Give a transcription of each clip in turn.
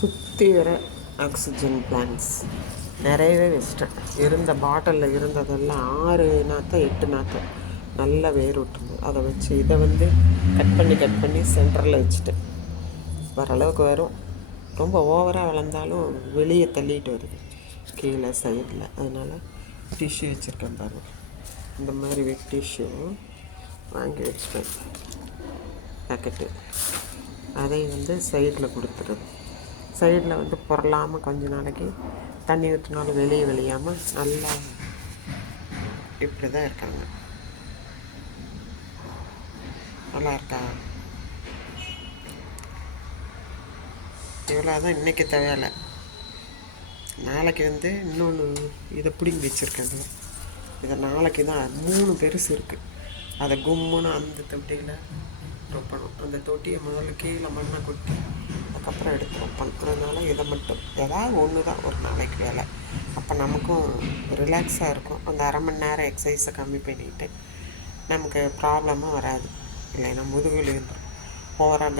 சுற்றி வர oxygen plants நிறையவே வச்சிட்டேன். இருந்த பாட்டிலில் இருந்ததெல்லாம் 6 நாற்றம் 8 நாற்றம் நல்லா வேர் விட்டுருந்தது. அதை வச்சு இதை கட் பண்ணி சென்டரில் வச்சுட்டேன். ஓரளவுக்கு வரும். ரொம்ப ஓவராக வளர்ந்தாலும் வெளியே தள்ளிட்டு வருது கீழே சைடில். அதனால் டிஷ்யூ வச்சுருக்கேன் பாருங்கள். இந்த மாதிரி வெட் டிஷ்யூ வாங்கி வச்சுட்டேன் பேக்கெட்டு. அதை சைடில் கொடுத்துருது. சைடில் புரளாமல் கொஞ்ச நாளைக்கு தண்ணி ஊற்றினாலும் வெளியே வெளியாமல் நல்லா இப்படி தான் இருக்காங்க. நல்லா இருக்கா? இவ்வளோ தான் இன்றைக்கி தேவையில்லை. நாளைக்கு இன்னொன்று இதை பிடிங்கி வச்சுருக்கேன். இதை நாளைக்கு தான் 3 பெருசு இருக்குது. அதை கும்முன்னு அந்த தொட்டியில் ரொப்பணும். அந்த தொட்டியை முதல்ல கீழே மண்ணை கொட்டி அதுக்கப்புறம் எடுத்து வைப்பணும். அதனால் இதை மட்டும் ஏதாவது ஒன்று தான் ஒரு நாளைக்கு வேலை. அப்போ நமக்கும் ரிலாக்ஸாக இருக்கும். அந்த அரை மணி நேரம் எக்ஸசைஸை கம்மி பண்ணிவிட்டு நமக்கு ப்ராப்ளமும் வராது. இல்லைன்னா முதுகில் இருந்துடும். ஓவராக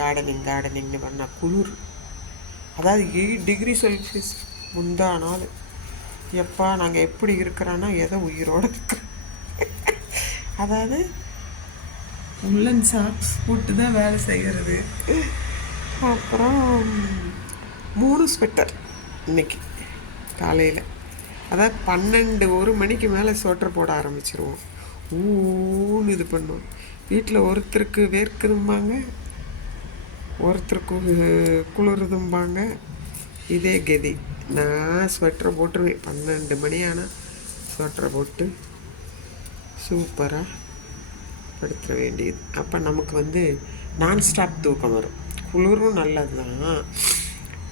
கார்டனிங்னு பண்ணால் குளிர். அதாவது 8 டிகிரி செல்சியஸ் முந்தா நாள். எப்பா நாங்கள் எப்படி இருக்கிறோன்னா ஏதோ உயிரோடு இருக்கிறோம். அதாவது உள்ளன் சாக்ஸ் போட்டு தான் வேலை செய்கிறது. அப்புறம் 3 ஸ்வெட்டர் இன்றைக்கி காலையில். அதாவது 1 மணிக்கு மேலே ஸ்வெட்டர் போட ஆரம்பிச்சிருவோம். ஊன்னு இது பண்ணுவோம். வீட்டில் ஒருத்தருக்கு வேர்க்குதும்பாங்க, ஒருத்தருக்கு குளிருதும்பாங்க. இதே கதி. நான் ஸ்வெட்டரை போட்டுருவேன். 12 மணி ஆனால் ஸ்வெட்டரை போட்டு சூப்பராக படுத்துட வேண்டியது. அப்போ நமக்கு நான்ஸ்டாப் தூக்கம் வரும். குளிரும் நல்லது தான்.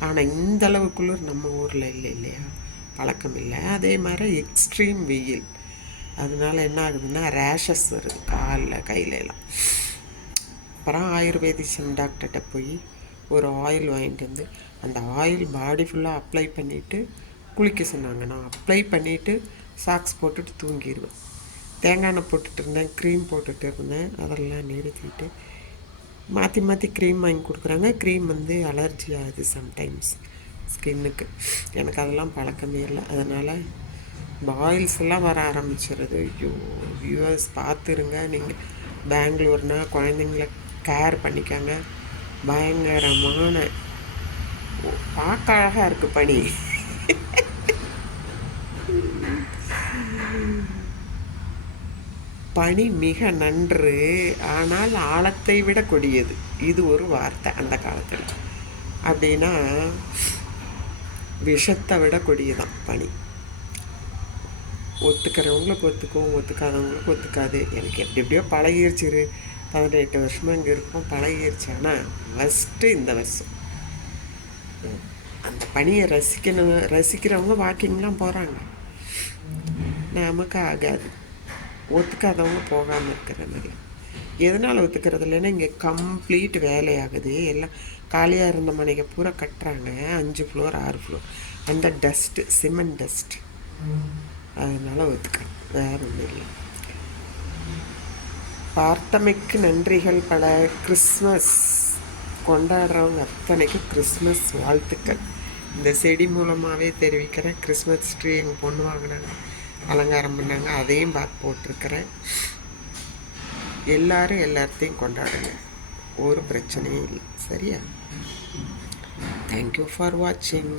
ஆனால் இந்தளவு குளிர் நம்ம ஊரில் இல்லையா, பழக்கம் இல்லை. அதே மாதிரி எக்ஸ்ட்ரீம் வெயில். அதனால என்ன ஆகுதுன்னா ரேஷஸ் வருது காலில் கையிலலாம். அப்புறம் ஆயுர்வேதிஷன் டாக்டர்கிட்ட போய் ஒரு ஆயில் வாங்கிட்டு அந்த ஆயில் பாடி ஃபுல்லாக அப்ளை பண்ணிவிட்டு குளிக்க சொன்னாங்க. நான் அப்ளை பண்ணிவிட்டு சாக்ஸ் போட்டுட்டு தூங்கிடுவேன். தேங்காய் எண்ணெய் போட்டுட்டு இருந்தேன், க்ரீம் போட்டுட்டு இருந்தேன். அதெல்லாம் நிறுத்திட்டு மாற்றி மாற்றி க்ரீம் வாங்கி கொடுக்குறாங்க. க்ரீம் அலர்ஜி ஆகுது சம்டைம்ஸ் ஸ்கின்னுக்கு. எனக்கு அதெல்லாம் பழக்கமே இல்லை. அதனால் பாயில்ஸ் எல்லாம் வர ஆரம்பிச்சிருது. ஐயோ வியூவர்ஸ் பார்த்துருங்க. நீங்கள் பெங்களூர்னால் குழந்தைங்கள கேர் பண்ணிக்காங்க. பயங்கரமான பார்க்க அழகாக இருக்குது பனி. பனி மிக நன்று, ஆனால் ஆழத்தை விட கொடியது. இது ஒரு வார்த்தை அந்த காலத்தில். அப்படின்னா விஷத்தை விட கொடியதான் பனி. ஒத்துக்கிறவங்களுக்கு ஒத்துக்கும், ஒத்துக்காதவங்களுக்கு ஒத்துக்காது. எனக்கு எப்படியோ பழகிருச்சு. 18 வருஷமாக இங்கே இருக்கோம், பழகிருச்சு. ஆனால் ஃபஸ்ட்டு இந்த வருஷம் அந்த பனியை ரசிக்கிறவங்க வாக்கிங்லாம் போகிறாங்க. நமக்கு ஆகாது. ஒத்துக்காதவங்க போகாமல் இருக்கிறனால. எதனால் ஒத்துக்கிறது இல்லைன்னா இங்கே கம்ப்ளீட் வேலையாகுது. எல்லாம் காலியாக இருந்த மனைக்கு பூரா கட்டுறாங்க. 5 ஃப்ளோர் 6 ஃப்ளோர். அந்த டஸ்ட்டு சிமெண்ட் டஸ்ட். அதனால் ஒத்துக்கிறேன், வேறு ஒன்றும் இல்லை. பார்த்தமைக்கு நன்றிகள் பல. கிறிஸ்மஸ் கொண்டாடுறவங்க அத்தனைக்கும் கிறிஸ்மஸ் வாழ்த்துக்கள். இந்த செடி மூலமாகவே தெரிவிக்கிறேன். கிறிஸ்மஸ் ட்ரீ எங்கள் பொண்ணு வாங்கினாங்க, அலங்காரம் பண்ணாங்க, அதையும் பார்த்து போட்டிருக்கிறேன். எல்லாரும் எல்லாத்தையும் கொண்டாடுங்க, ஒரு பிரச்சனையும் இல்லை. சரியா? தேங்க்யூ ஃபார் வாட்சிங்.